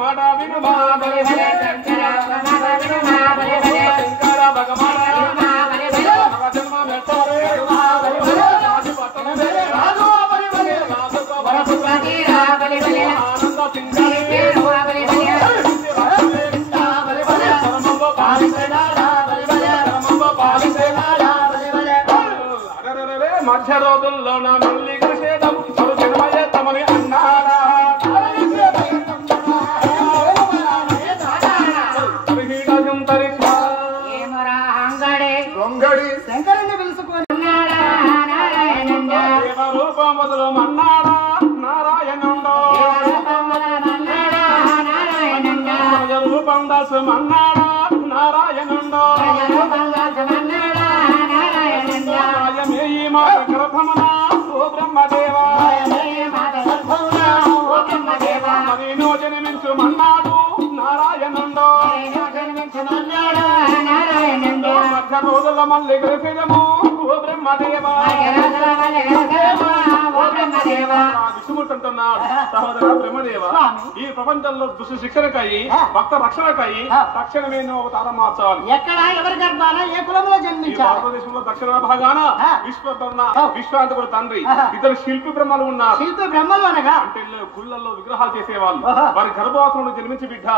మాట వినుమా బలి బలి శంకర ఒక మాట వినుమా బలి బలి శంకర భగవాన్ జన్మ మెట్టరే బలి బలి రాజు పట్టణ బలి రాజు బలి బలి రాజు వరపుత్రి బలి బలి ఆనంద సింగరి బలి బలి బలి బలి పరమంబ పాలిసేనా బలి బలి పరమంబ పాలిసేనా బలి బలి అరరరే మధ్య రోజుల్లో నా మల్లి కృషేదం మరు జన్మయే తమని అన్నాడా శంకరుని పిలుచుకొని రూపం మొదలు మన్నాడా నారాయణుండో రూపం దాసు మన్నాడా నారాయణుండో రాయమే ఈ మాట గర్భమున ఓ బ్రహ్మదేవా మరీనో జన్మించు మన్నాడు నారాయణుండో మధ్య రోజుల మల్లి గరిఫిరము ఓ బ్రహ్మదేవా విష్ణుమూర్తి అంటున్నాడు సహోదర బ్రహ్మదేవ ఈ ప్రపంచంలో దుష్ట శిక్షణకై భక్త రక్షణకై తక్షణమే అవతారం మార్చాలి. ఎక్కడ ఎవరి గర్భాన ఏ కులంలో జన్మించారు? భారతదేశంలో దక్షిణ భాగాన విశ్వాంతకుడు తండ్రి ఇద్దరు శిల్పి బ్రహ్మలు ఉన్నారు. శిల్పి బ్రహ్మలు అనగా అంటే గుళ్ళల్లో విగ్రహాలు చేసేవాళ్ళు. వారి గర్భవాసంలో జన్మించి బిడ్డ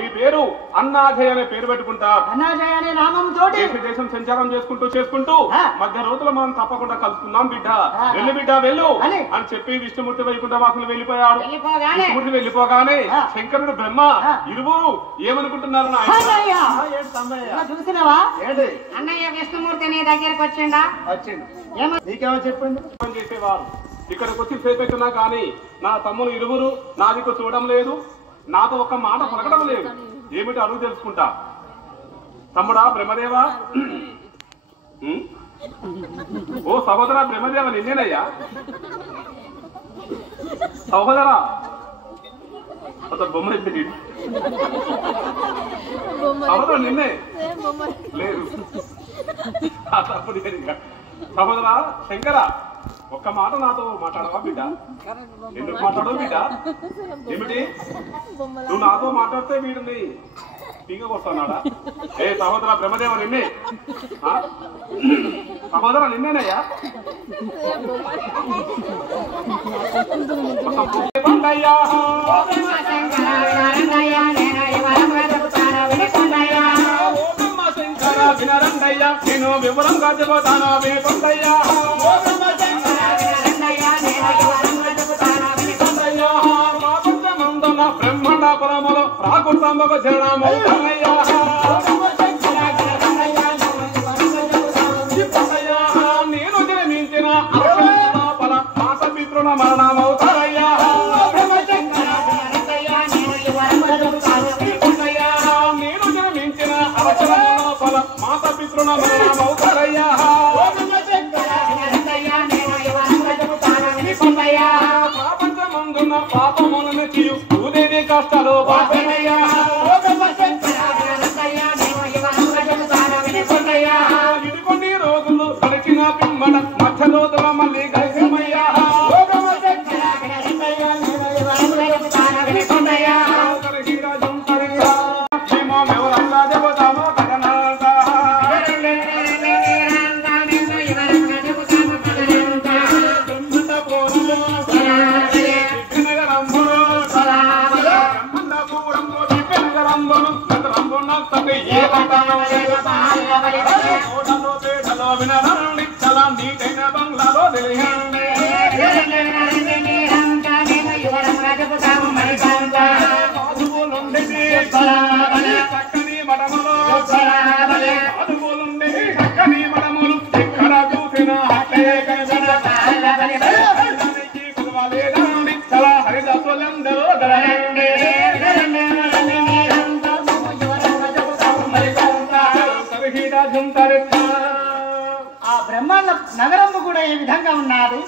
మీ పేరు అన్నాజయ అనే పేరు పెట్టుకుంటారు. అన్నాజయ అనే నామంతో దేశం సంచారం చేసుకుంటూ మధ్య రోజులు మనం తప్పకుండా కలుసుకుందాం బిడ్డ, వెళ్ళు బిడ్డ వెళ్ళు అని చెప్పి విష్ణుమూర్తి వైకుంఠ వాసులు వెళ్ళిపోయాడు. విష్ణుమూర్తి వెళ్ళిపోగానే శంకరుడు బ్రహ్మ ఇరువురు ఏమనుకుంటున్నారు? చూసినవా అన్నయ్య విష్ణుమూర్తి నీ దగ్గరకు వచ్చిండా? నీకేమో చెప్పండి. చేసేవారు ఇక్కడికి వచ్చి సేపెట్టినా కానీ నా తమ్ముడు ఇరువురు నా దిక్కు చూడడం లేదు, నాతో ఒక్క మాట పలకడం లేదు. ఏమిటి అడుగు తెలుసుకుంటా. తమ్ముడా బ్రహ్మదేవా, ఓ సహోదరా బ్రహ్మదేవ నిన్నేనయ్యా. సహోదరా అతను బొమ్మ సహోదరా నిన్నే లేదు. సహోదరా శంకర ఒక్క మాట నాతో మాట్లాడవా బిడ్డ? ఎందుకు మాట్లాడవు బిడ్డ? ఏమిటి నువ్వు నాతో మాట్లాడితే వీడిని పీక కొడుతున్నాడా? ఏ సహోదర బ్రహ్మదేవ నిన్నే. సహోదర నిన్నేనయ్యా. వినరండయ్యా నేను వివరంగా చెబుతాను వినుకొండయ్యా. ప్రపంచమందున బ్రహ్మాండ పురములు ప్రాకృతంబకు జనమవుతానయ్యా. నేను జన్మించిన పల మాసపితృల మరణమవుతారయ్యా. నేను జన్మించిన పల మాసపితృల మరణమవుతారయ్యా. ప్రపంచమందున్న పాపములను చేయు భూదేవి కష్టాలు పాపనయ్యా. ఇది కొన్ని రోజులు గడిచిన పిమ్మట మధ్య రోజుల మళ్ళీ కలిసిమయ్యా. ఎవరన్నా చెబుతామో తగనంట వినరండి చాలా నీటైన బంగ్లాలో తెలియండి. చక్కని మడములు చక్కని మడములు ఎక్కడ చూసిన కొలవలేదండి చాలా హరిదాసులందరూ ధరండి. ఆ బ్రహ్మాండ నగరము కూడా ఈ విధంగా ఉన్నది.